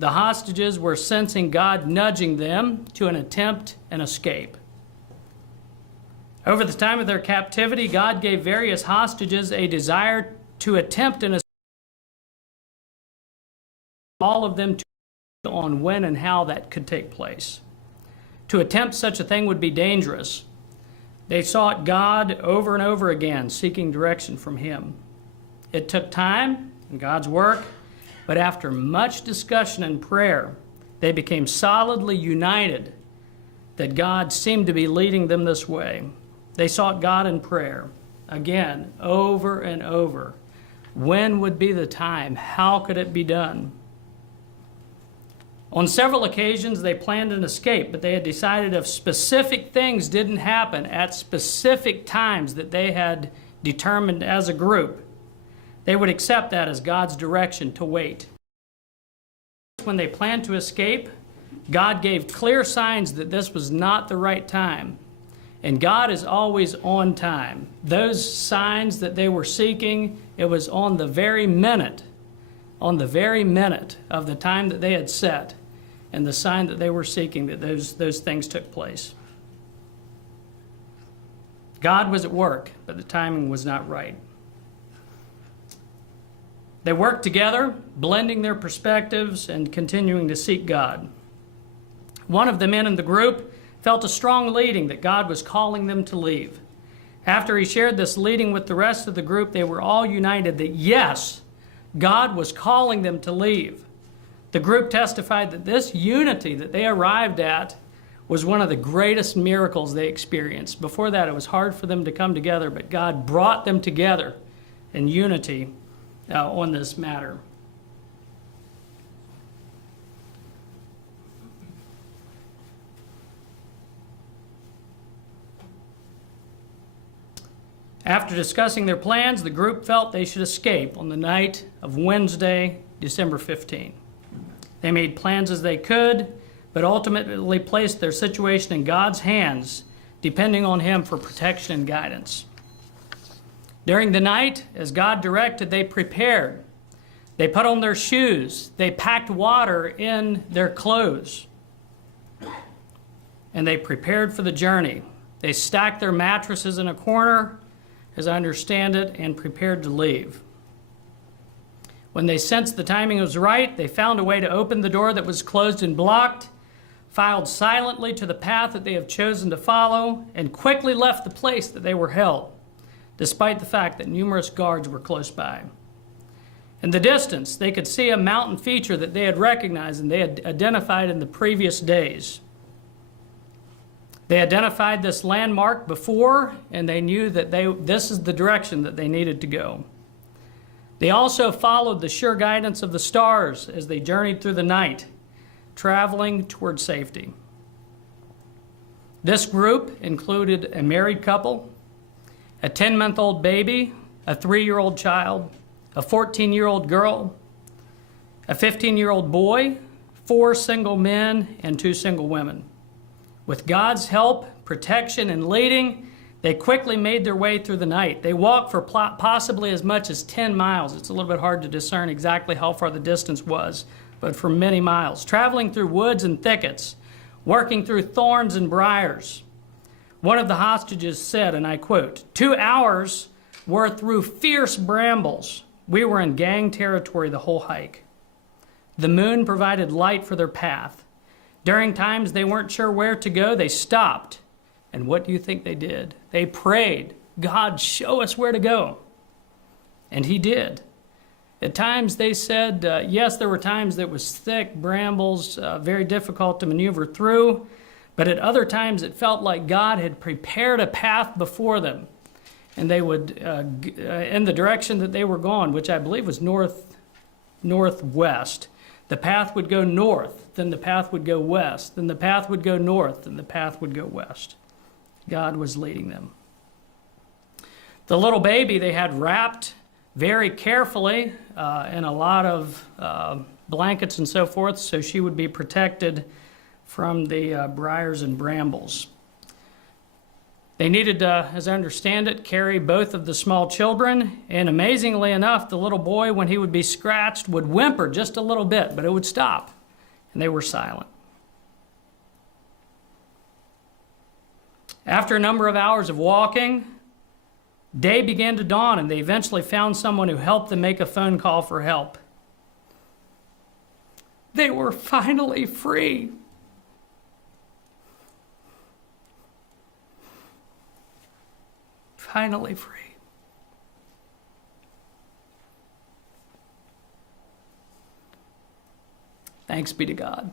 the hostages were sensing God nudging them to an attempt and escape. Over the time of their captivity, God gave various hostages a desire to attempt an escape, all of them on when and how that could take place. To attempt such a thing would be dangerous. They sought God over and over again, seeking direction from Him. It took time and God's work, but after much discussion and prayer, they became solidly united that God seemed to be leading them this way. They sought God in prayer, again, over and over. When would be the time? How could it be done? On several occasions, they planned an escape, but they had decided if specific things didn't happen at specific times that they had determined as a group, they would accept that as God's direction to wait. When they planned to escape, God gave clear signs that this was not the right time. And God is always on time. Those signs that they were seeking, it was on the very minute of the time that they had set, and the sign that they were seeking, that those things took place. God was at work, but the timing was not right. They worked together, blending their perspectives and continuing to seek God. One of the men in the group felt a strong leading that God was calling them to leave. After he shared this leading with the rest of the group, they were all united that yes, God was calling them to leave. The group testified that this unity that they arrived at was one of the greatest miracles they experienced. Before that, it was hard for them to come together, but God brought them together in unity on this matter. After discussing their plans, the group felt they should escape on the night of Wednesday, December 15. They made plans as they could, but ultimately placed their situation in God's hands, depending on Him for protection and guidance. During the night, as God directed, they prepared. They put on their shoes. They packed water in their clothes. And they prepared for the journey. They stacked their mattresses in a corner, as I understand it, and prepared to leave. When they sensed the timing was right, they found a way to open the door that was closed and blocked, filed silently to the path that they have chosen to follow, and quickly left the place that they were held, despite the fact that numerous guards were close by. In the distance, they could see a mountain feature that they had recognized and they had identified in the previous days. They identified this landmark before, and they knew that this is the direction that they needed to go. They also followed the sure guidance of the stars as they journeyed through the night, traveling toward safety. This group included a married couple, a 10-month-old baby, a 3-year-old child, a 14-year-old girl, a 15-year-old boy, 4 single men, and 2 single women. With God's help, protection, and leading, they quickly made their way through the night. They walked for possibly as much as 10 miles. It's a little bit hard to discern exactly how far the distance was, but for many miles, traveling through woods and thickets, working through thorns and briars. One of the hostages said, and I quote, 2 hours were through fierce brambles. We were in gang territory the whole hike. The moon provided light for their path. During times they weren't sure where to go, they stopped. And what do you think they did? They prayed, God, show us where to go. And He did. At times they said, yes, there were times that was thick brambles, very difficult to maneuver through, but at other times it felt like God had prepared a path before them, and they would, in the direction that they were going, which I believe was northwest, the path would go north, then the path would go west, then the path would go north, and the path would go west. God was leading them. The little baby they had wrapped very carefully in a lot of blankets and so forth, so she would be protected from the briars and brambles. They needed to, as I understand it, carry both of the small children, and amazingly enough, the little boy, when he would be scratched, would whimper just a little bit, but it would stop. and they were silent. After a number of hours of walking, day began to dawn, and they eventually found someone who helped them make a phone call for help. They were finally free. Finally free. Thanks be to God.